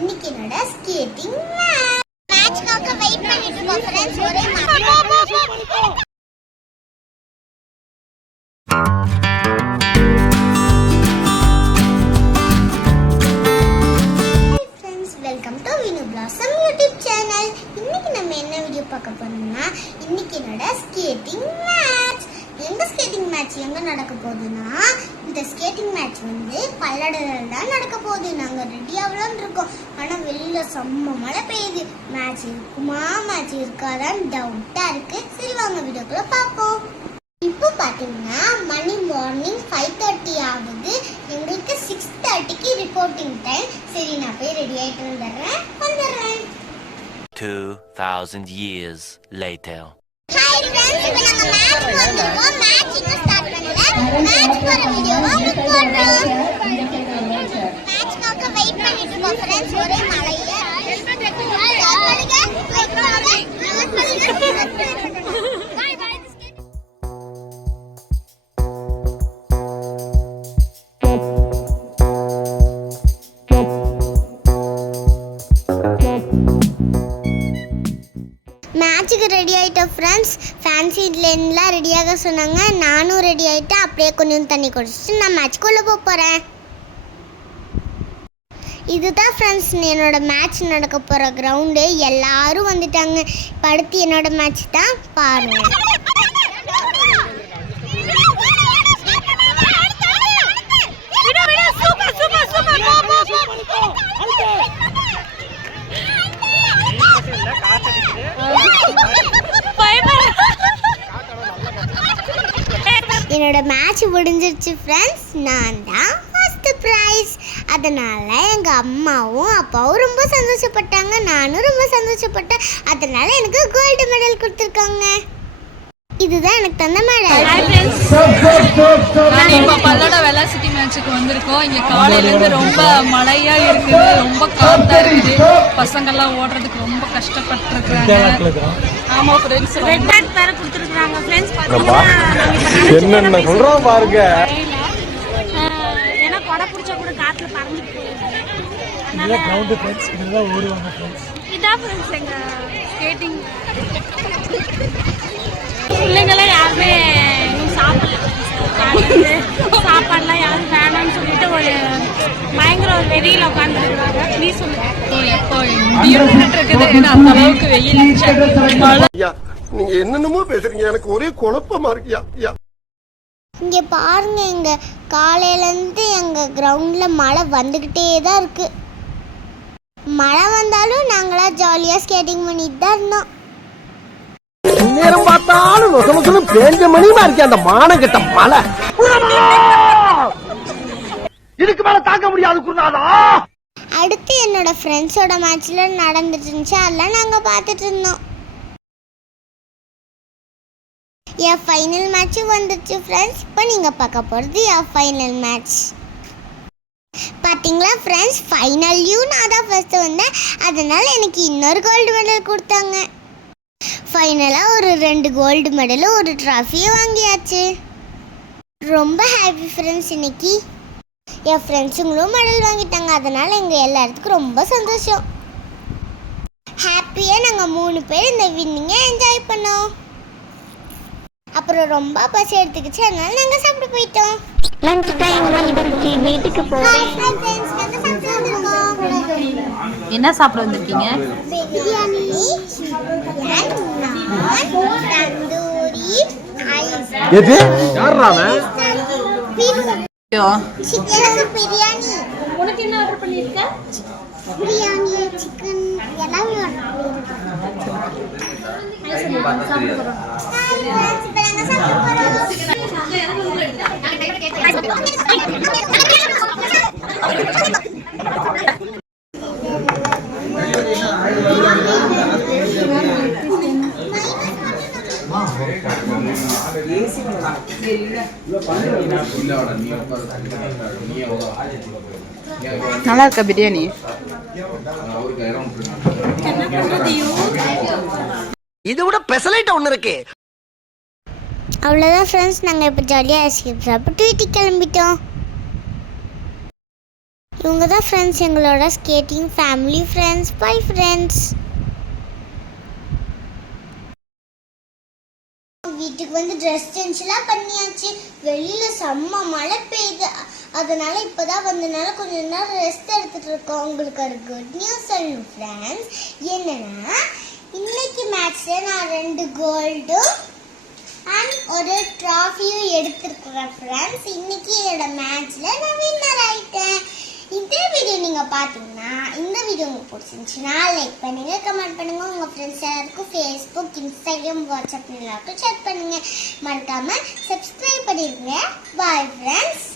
இன்னைக்கு என்னோட skating மேட்ச்க்காக wait பண்ணிட்டு இருக்கோம் ஃப்ரெண்ட்ஸ் ஒரே friends welcome to Vinu blossom YouTube channel இன்னைக்கு நம்ம என்ன வீடியோ பார்க்க போறோம்னா இன்னைக்கு என்னோட ஸ்கேட்டிங் மேட்ச் இந்த ஸ்கேட்டிங் மேட்ச் எங்கே நடக்க போகுதுன்னா இந்த ஸ்கேட்டிங் மேட்ச் வந்து பல்லடத்தில் தான் நடக்க போகுது. நாங்கள் ரெடி ஆகலாம்னு இருக்கோம். ஆனால் வெளியில் செம்ம மழை பெய்யுது. மேட்ச் இருக்குமா? மேட்ச் இருக்காதான் டவுட்டாக இருக்குது சரி வாங்க வீடியோக்குள்ள பார்ப்போம். இப்போ பார்த்தீங்கன்னா மணி மார்னிங் ஃபைவ் தேர்ட்டி ஆகுது. எங்களுக்கு சிக்ஸ் தேர்ட்டிக்கு ரிப்போர்ட்டிங் டைம் சரி நான் போய் ரெடி ஆகிட்டு வந்துடுறேன். வந்துடுறேன். 2,000 years later. ஹாய் ஃப்ரெண்ட்ஸ் இப்போ நாங்க மேட்ச் வந்திருக்கோம் மேட்ச்சுக்கு ரெடி ஆகிட்டோம் ஃப்ரெண்ட்ஸ் ஃபேன்சி லேன்லாம் ரெடியாக சொன்னாங்க. நானும் ரெடி ஆகிட்டேன் அப்படியே கொஞ்சம் தண்ணி குடிச்சிட்டு நான் மேட்ச்க்குள்ளே போக போகிறேன் இதுதான் ஃப்ரெண்ட்ஸ் என்னோட மேட்ச் நடக்க போகிற கிரவுண்டு எல்லாரும் வந்துட்டாங்க. படுத்து என்னோடய என்னோட மேட்ச் தான் பாருங்கள் என்னோட மேட்ச் முடிஞ்சிருச்சு ஃப்ரெண்ட்ஸ் நான் தான் ஃபர்ஸ்ட் ப்ரைஸ் அதனால எங்கள் அம்மாவும் அப்பாவும் ரொம்ப சந்தோஷப்பட்டாங்க. நானும் ரொம்ப சந்தோஷப்பட்டேன். அதனால எனக்கு கோல்டு மெடல் கொடுத்துருக்காங்க. இதுதான் எனக்கு தந்த மெடல் இப்போ பல்லட வெலாசிட்டி மேட்ச்சுக்கு வந்திருக்கோம். இங்கே காலையிலேருந்து ரொம்ப மழையா இருக்குது. ரொம்ப காத்தா இருக்குது. பசங்கள்லாம் ஓடுறதுக்கு ரொம்ப கஷ்டப்பட்டுருக்குறாங்க. ஆமா ஃப்ரெண்ட்ஸ் ரெட் பேட் வேற கொடுத்துருக்குறாங்க ஃப்ரெண்ட்ஸ் என்னென்ன சொல்றோம் பாருங்க. ஏன்னா கொடை பிடிச்சா கூட காத்துல பறந்துட்டு போயிடுது இதான் ஃப்ரெண்ட்ஸ் எங்க ஸ்கேட்டிங் பிள்ளைங்களாம் யாருமே இன்னும் சாப்பிடல. சாப்பாடுலாம் யாரும் வேணாம்னு சொல்லிட்டு ஒரு பயங்கர ஒரு வெறியில் உட்காந்துருக்குறாங்க நீ சொல்லுங்க எப்போ இருக்குது ஏன்னா அந்த அளவுக்கு வெயில் நீங்க என்னென்னமோ பேசுறீங்க. எனக்கு ஒரே குழப்பமா இருக்கியா இங்கே பாருங்க இங்கே காலையிலேருந்து எங்கள் கிரவுண்டில் மழை வந்துக்கிட்டே தான் இருக்கு. மழை வந்தாலும் நாங்களாம் ஜாலியாக ஸ்கேட்டிங் பண்ணிட்டு தான் இருந்தோம். நேரம் பார்த்தாலும் நொச நொசனு பேஞ்ச மணியுமா இருக்கே அந்த மானங்கிட்ட மலை இதுக்கு மேல தாக்க முடியாது குருநாதா. அடுத்து என்னோட ஃப்ரெண்ட்ஸோட மேட்ச்சில் நடந்துட்டு இருந்துச்சு. அதெல்லாம் நாங்கள் பார்த்துட்டு இருந்தோம். என் ஃபைனல் மேட்ச்சும் வந்துச்சு ஃப்ரெண்ட்ஸ் இப்போ நீங்கள் பார்க்க போகிறது என் ஃபைனல் மேட்ச் பார்த்தீங்களா ஃப்ரெண்ட்ஸ் ஃபைனல்லையும் நான் தான் ஃபஸ்ட்டு வந்தேன். அதனால் எனக்கு இன்னொரு கோல்டு மெடல் கொடுத்தாங்க. ஃபைனலாக ஒரு ரெண்டு கோல்டு மெடலும் ஒரு ட்ராஃபியும் வாங்கியாச்சு. ரொம்ப ஹாப்பி ஃப்ரெண்ட்ஸ் இன்னைக்கு. என் ஃப்ரெண்ட்ஸுங்களும் மெடல் வாங்கிட்டாங்க. அதனால் எங்கள் எல்லாத்துக்கும் ரொம்ப சந்தோஷம். ஹாப்பியாக நாங்கள் மூணு பேர் இந்த வின்னிங்கை என்ஜாய் பண்ணோம். அப்புறம் ரொம்ப பசி எடுத்துக்கிச்சு அதனால நாங்கள் சாப்பிட போயிட்டோம். லஞ்ச் டைம் வந்துருச்சு வீட்டுக்கு போகிறேன் என்ன சாப்பிட வந்திருக்கீங்க? பிரியாணி எது? யார் சிக்கன் பிரியாணி. உனக்கு என்ன ஆர்டர் பண்ணியிருக்க? பிரியாணி சிக்கன் எல்லாமே நல்லா இருக்கா பிரியாணி? இது விட பெசலைட் ஒண்ணு இருக்கு. அவ்வளோதான் ஃப்ரெண்ட்ஸ் நாங்கள் இப்போ ஜாலியாக ஐஸ்கிரீம் சாப்பிட்டு வீட்டுக்கு கிளம்பிட்டோம். இவங்க தான் ஃப்ரெண்ட்ஸ் எங்களோட skating family friends bye friends வீட்டுக்கு வந்து ட்ரெஸ் சேஞ்செலாம் பண்ணியாச்சு. வெளியில் செம்ம மழை பெய்யுது. அதனால் அதனால இப்பதான் வந்தனால கொஞ்ச நேரம் ரெஸ்ட் எடுத்துகிட்டு இருக்கோம். உங்களுக்கு ஒரு குட் நியூஸ் சொல்லணும் ஃப்ரெண்ட்ஸ் என்னன்னா இன்னைக்கு மேட்ச்சில் நான் ரெண்டு கோல்டும் ஒரு ட்ராஃபியும் எடுத்துருக்குறேன் ஃப்ரெண்ட்ஸ் இன்னைக்கு என்னோட மேட்ச்சில் நான் வின்னர் ஆகிட்டேன் இந்த வீடியோ நீங்கள் பார்த்தீங்கன்னா இந்த வீடியோ உங்களுக்கு பிடிச்சிருந்துச்சுன்னா லைக் பண்ணுங்கள் கமெண்ட் பண்ணுங்கள் உங்கள் ஃப்ரெண்ட்ஸ் எல்லாருக்கும் ஃபேஸ்புக் இன்ஸ்டாகிராம் வாட்ஸ்அப் எல்லாருக்கும் செக் பண்ணுங்கள் மறக்காமல் சப்ஸ்கிரைப் பண்ணிடுங்க பாய் ஃப்ரெண்ட்ஸ்